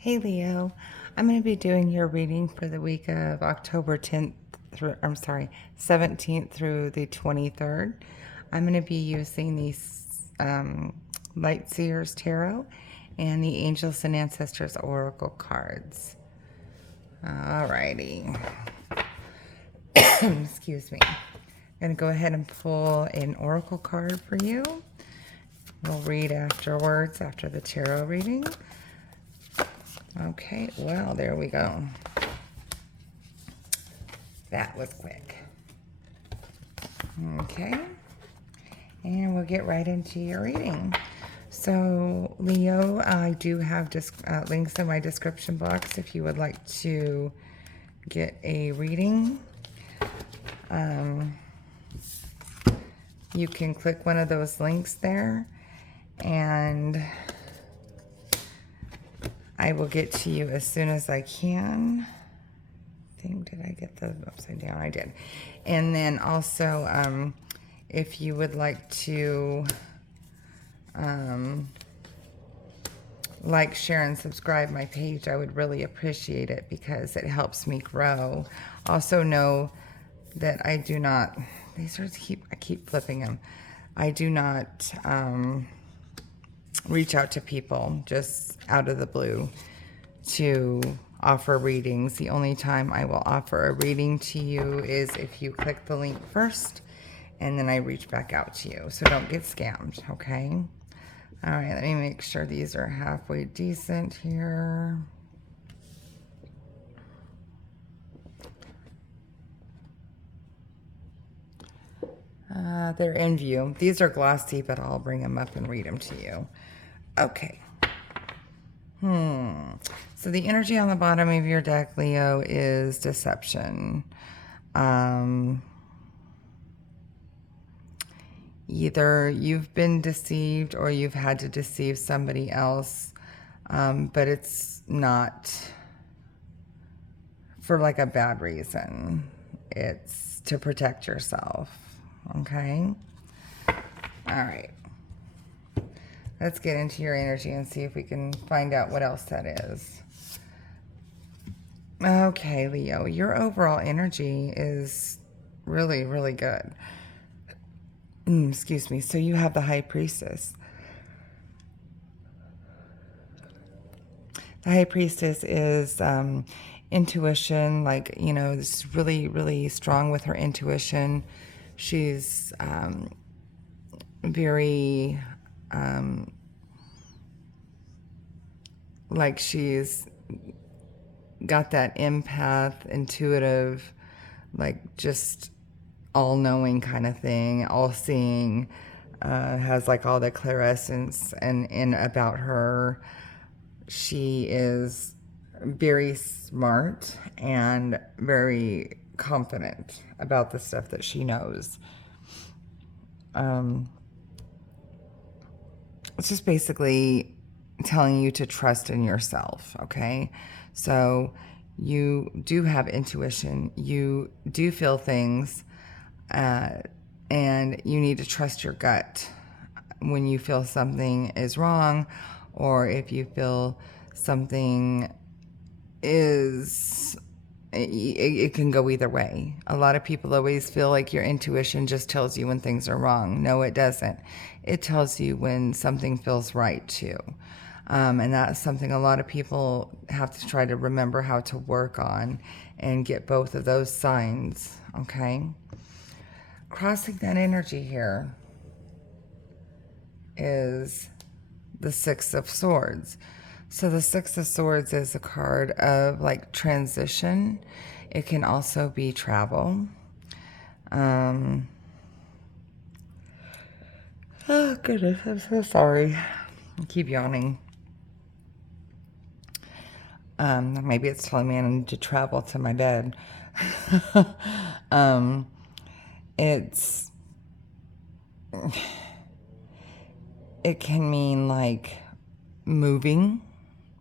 Hey Leo, I'm going to be doing your reading for the week of October 10th through, 17th through the 23rd. I'm going to be using these Light Seers Tarot and the Angels and Ancestors Oracle cards. Alrighty. Excuse me. I'm going to go ahead and pull an Oracle card for you. We'll read afterwards after the tarot reading. Okay, well, there we go. That was quick. Okay, and we'll get right into your reading. So, Leo, I do have links in my description box if you would like to get a reading. You can click one of those links there, and I will get to you as soon as I can. Did I get the upside down? I did. And then also, if you would like to like, share, and subscribe my page, I would really appreciate it because it helps me grow. Also know that I do not, I keep flipping them. I do not reach out to people just out of the blue to offer readings. The only time I will offer a reading to you is if you click the link first, and then I reach back out to you. So don't get scammed, okay? All right, let me make sure these are halfway decent here. They're in view. These are glossy, but I'll bring them up and read them to you. Okay. So the energy on the bottom of your deck, Leo, is deception. Either you've been deceived or you've had to deceive somebody else, but it's not for like a bad reason. It's to protect yourself, okay? All right. Let's get into your energy and see if we can find out what else that is. Okay, Leo, your overall energy is really, really good. Excuse me. So you have the High Priestess. The High Priestess is intuition, like, this really, really strong with her intuition. She's very, like, she's got that empath, intuitive, like, just all-knowing kind of thing, all-seeing, has like all the clairessence and about her. She is very smart and very confident about the stuff that she knows. It's just basically telling you to trust in yourself, okay? So you do have intuition. You do feel things, and you need to trust your gut when you feel something is wrong, or if you feel something is, it can go either way. A lot of people always feel like your intuition just tells you when things are wrong. No, it doesn't. It tells you when something feels right too. And that's something a lot of people have to try to remember how to work on and get both of those signs, okay? Crossing that energy here is the Six of Swords. So the Six of Swords is a card of like transition. It can also be travel. Oh goodness, I'm so sorry. I keep yawning. Maybe it's telling me I need to travel to my bed. It can mean like moving,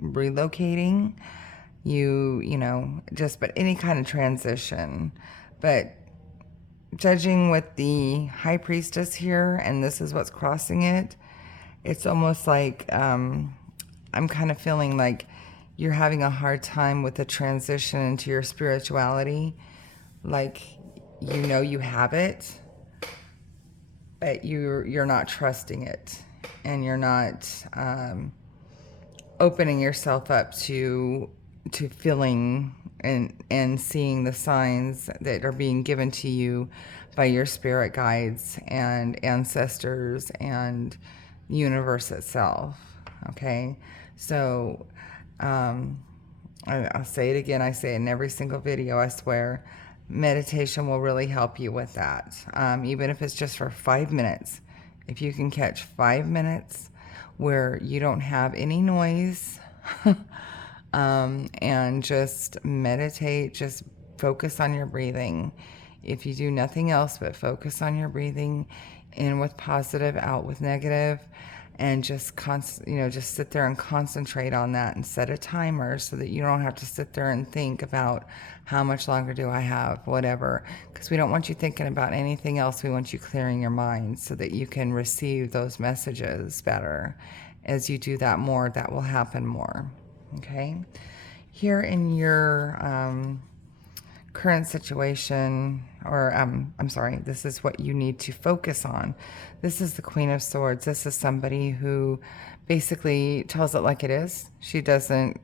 relocating, but any kind of transition. But judging with the High Priestess here, and this is what's crossing it, it's almost like I'm kind of feeling like you're having a hard time with the transition into your spirituality. Like, you know you have it, but you're not trusting it, and you're not opening yourself up to feeling and seeing the signs that are being given to you by your spirit guides and ancestors and the universe itself. Okay, so I'll say it again. I say it in every single video, I swear. Meditation will really help you with that. Even if it's just for 5 minutes. If you can catch 5 minutes where you don't have any noise and just meditate, just focus on your breathing. If you do nothing else but focus on your breathing, in with positive, out with negative, and just just sit there and concentrate on that and set a timer so that you don't have to sit there and think about how much longer do I have, whatever, because we don't want you thinking about anything else. We want you clearing your mind so that you can receive those messages better. As you do that more, that will happen more. Okay, here in your current situation, or I'm sorry, this is what you need to focus on. This is the Queen of Swords. This is somebody who basically tells it like it is. She doesn't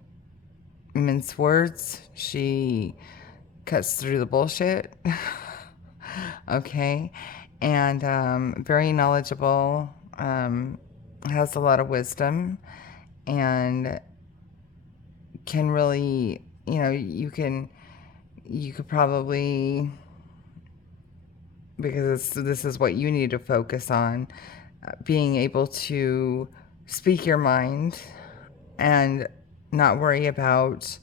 mince words. She cuts through the bullshit. Okay, and very knowledgeable, has a lot of wisdom, and can really, you could probably, because this is what you need to focus on, being able to speak your mind and not worry about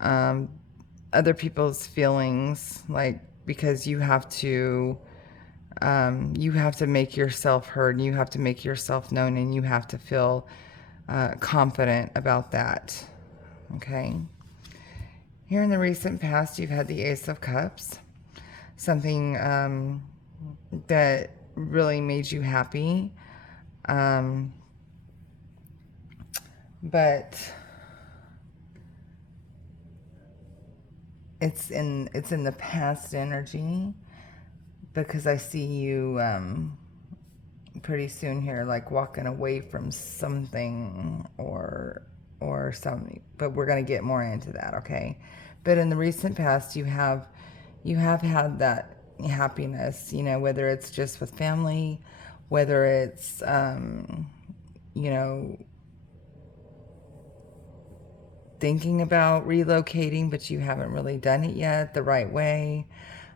other people's feelings, like, because you have to make yourself heard, and you have to make yourself known, and you have to feel confident about that. Okay. Here in the recent past, you've had the Ace of Cups, something that really made you happy, but it's in the past energy, because I see you pretty soon here, like walking away from something or something, but we're going to get more into that. Okay, but in the recent past, you have had that happiness, whether it's just with family, whether it's thinking about relocating, but you haven't really done it yet the right way.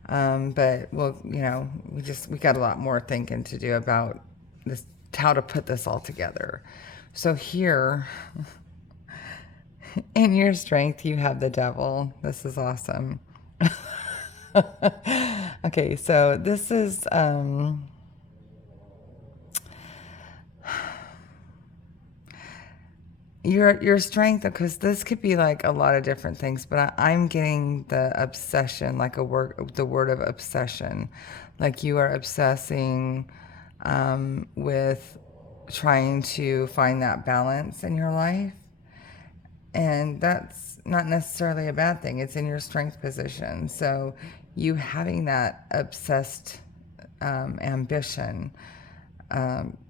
But we got a lot more thinking to do about this, how to put this all together. So here in your strength, you have the Devil. This is awesome. Okay, so this is your strength, because this could be like a lot of different things, but I'm getting the obsession, like the word of obsession, like you are obsessing with trying to find that balance in your life. And that's not necessarily a bad thing. It's in your strength position. So you having that obsessed ambition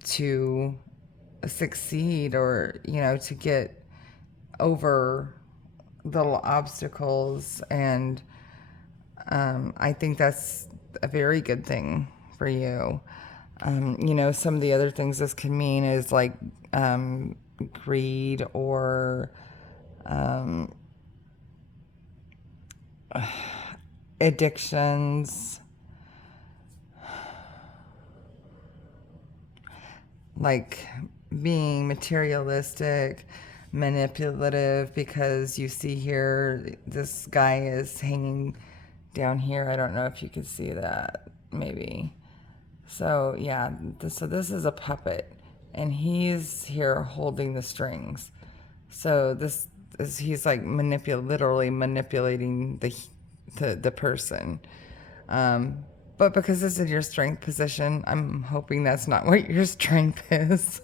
to succeed, or, to get over little obstacles. And I think that's a very good thing for you. Some of the other things this can mean is like greed, or addictions, like being materialistic, manipulative, because you see here this guy is hanging down here. I don't know if you can see that, maybe. So yeah, so this is a puppet, and he's here holding the strings. So he's like literally manipulating the person. But because this is your strength position, I'm hoping that's not what your strength is.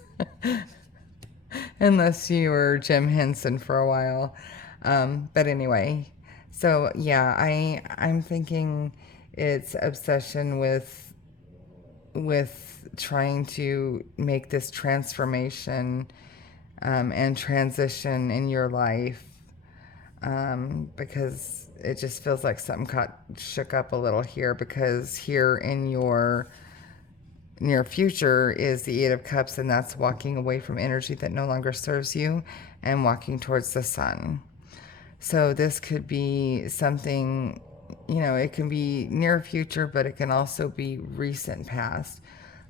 unless you were Jim Henson for a while. But anyway, so yeah, I'm thinking it's obsession with trying to make this transformation and transition in your life, because it just feels like something got shook up a little here, because here in your near future is the Eight of Cups, and that's walking away from energy that no longer serves you and walking towards the sun. So this could be something, it can be near future, but it can also be recent past.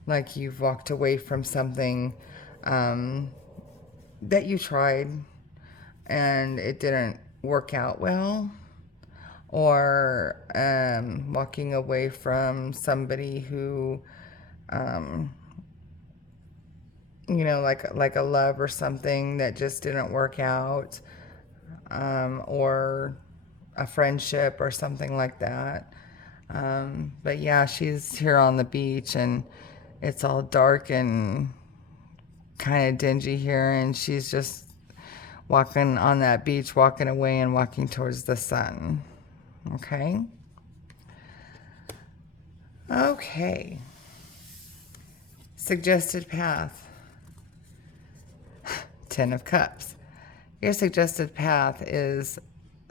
Like you've walked away from something that you tried and it didn't work out well, or walking away from somebody who, like a love or something that just didn't work out, or a friendship or something like that. But yeah, she's here on the beach and it's all dark and kind of dingy here, and she's just walking on that beach, walking away and walking towards the sun. Okay? Okay. Suggested path. 10 of Cups. Your suggested path is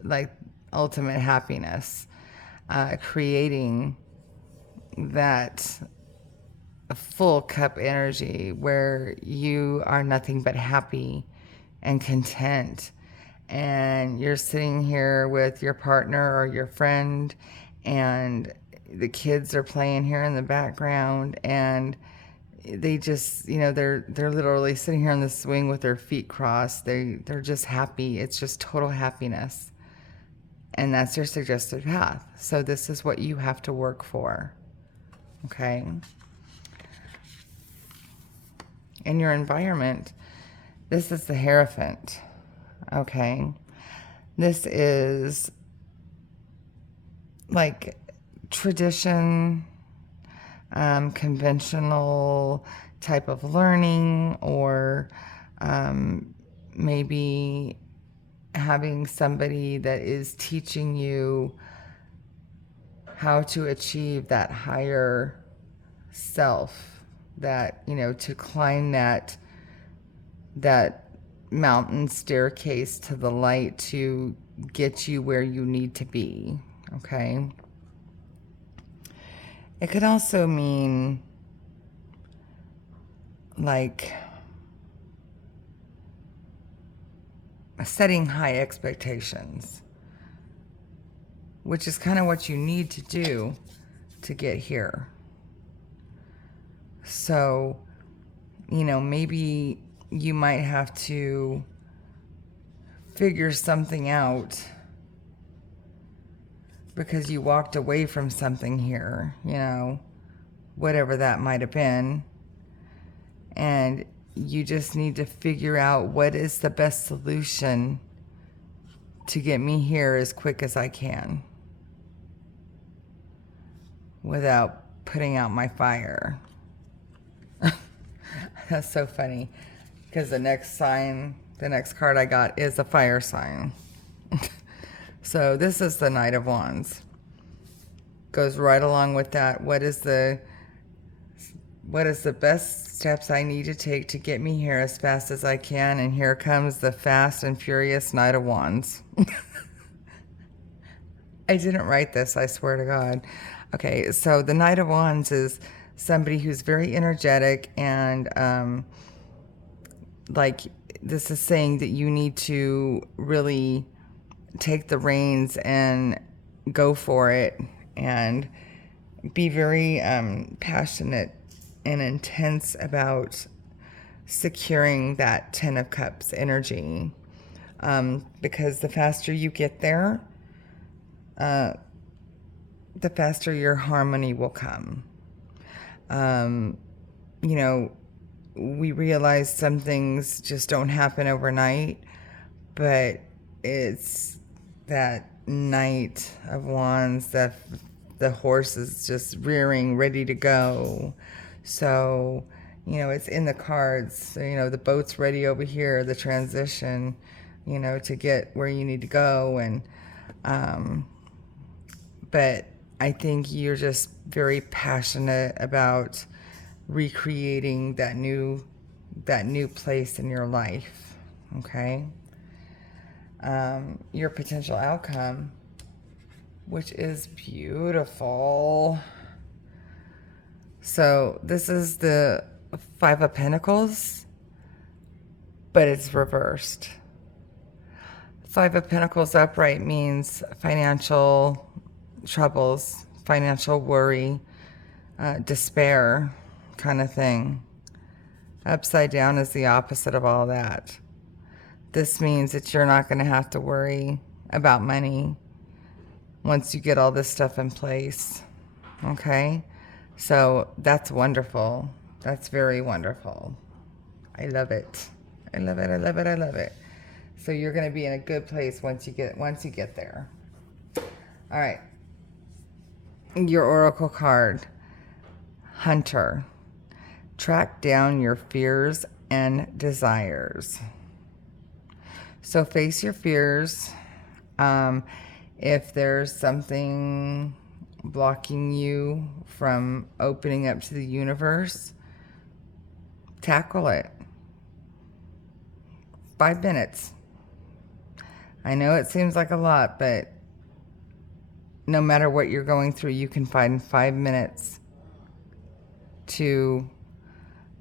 like ultimate happiness, creating that full cup energy where you are nothing but happy and content, and you're sitting here with your partner or your friend, and the kids are playing here in the background, and they just, they're literally sitting here on the swing with their feet crossed. They're just happy. It's just total happiness. And that's your suggested path. So this is what you have to work for. Okay? In your environment, this is the Hierophant. Okay? This is like tradition, conventional type of learning, or maybe having somebody that is teaching you how to achieve that higher self, that, to climb that mountain staircase to the light to get you where you need to be. Okay? It could also mean like setting high expectations, which is kind of what you need to do to get here. So, maybe you might have to figure something out because you walked away from something here, whatever that might have been. And you just need to figure out what is the best solution to get me here as quick as I can without putting out my fire. That's so funny, because the next card I got is a fire sign. So this is the Knight of Wands. Goes right along with that. What is the best steps I need to take to get me here as fast as I can? And here comes the fast and furious Knight of Wands. I didn't write this, I swear to God. Okay, so the Knight of Wands is somebody who's very energetic, and like this is saying that you need to really take the reins and go for it and be very passionate and intense about securing that 10 of Cups energy, because the faster you get there, the faster your harmony will come. We realize some things just don't happen overnight, but it's that Knight of Wands, that the horse is just rearing, ready to go. So, it's in the cards. So, the boat's ready over here, the transition, to get where you need to go. And, but I think you're just very passionate about recreating that new place in your life. Okay. Your potential outcome, which is beautiful. So this is the Five of Pentacles, but it's reversed. Five of Pentacles upright means financial troubles, financial worry, despair kind of thing. Upside down is the opposite of all that. This means that you're not going to have to worry about money once you get all this stuff in place. Okay? So that's wonderful. That's very wonderful. I love it. I love it. I love it. I love it. So you're going to be in a good place once you get there. All right. Your oracle card. Hunter. Track down your fears and desires. So face your fears. If there's something blocking you from opening up to the universe, tackle it. 5 minutes. I know it seems like a lot, but no matter what you're going through, you can find 5 minutes to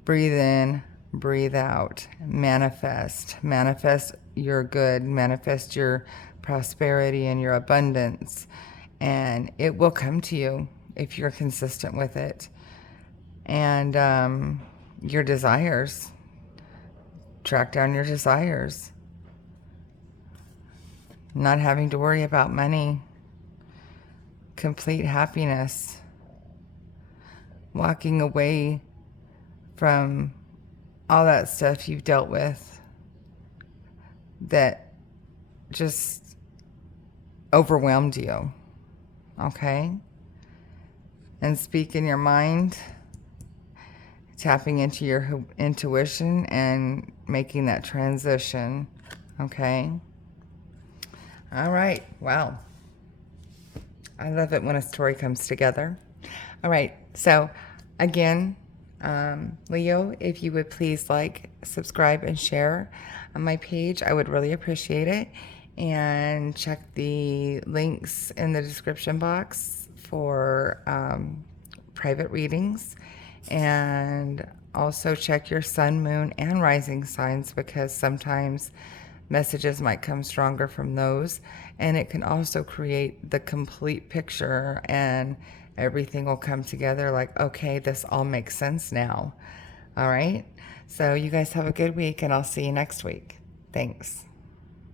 breathe in, breathe out, manifest your good, manifest your prosperity and your abundance, and it will come to you if you're consistent with it. And your desires, track down your desires. Not having to worry about money, complete happiness, walking away from all that stuff you've dealt with that just overwhelmed you. Okay? And speak in your mind, tapping into your intuition and making that transition. Okay? All right. Wow. I love it when a story comes together. All right. So, again, Leo, if you would please like, subscribe, and share on my page, I would really appreciate it. And check the links in the description box for private readings. And also check your sun, moon, and rising signs, because sometimes messages might come stronger from those. And it can also create the complete picture, and everything will come together like, okay, this all makes sense now. All right. So you guys have a good week, and I'll see you next week. Thanks.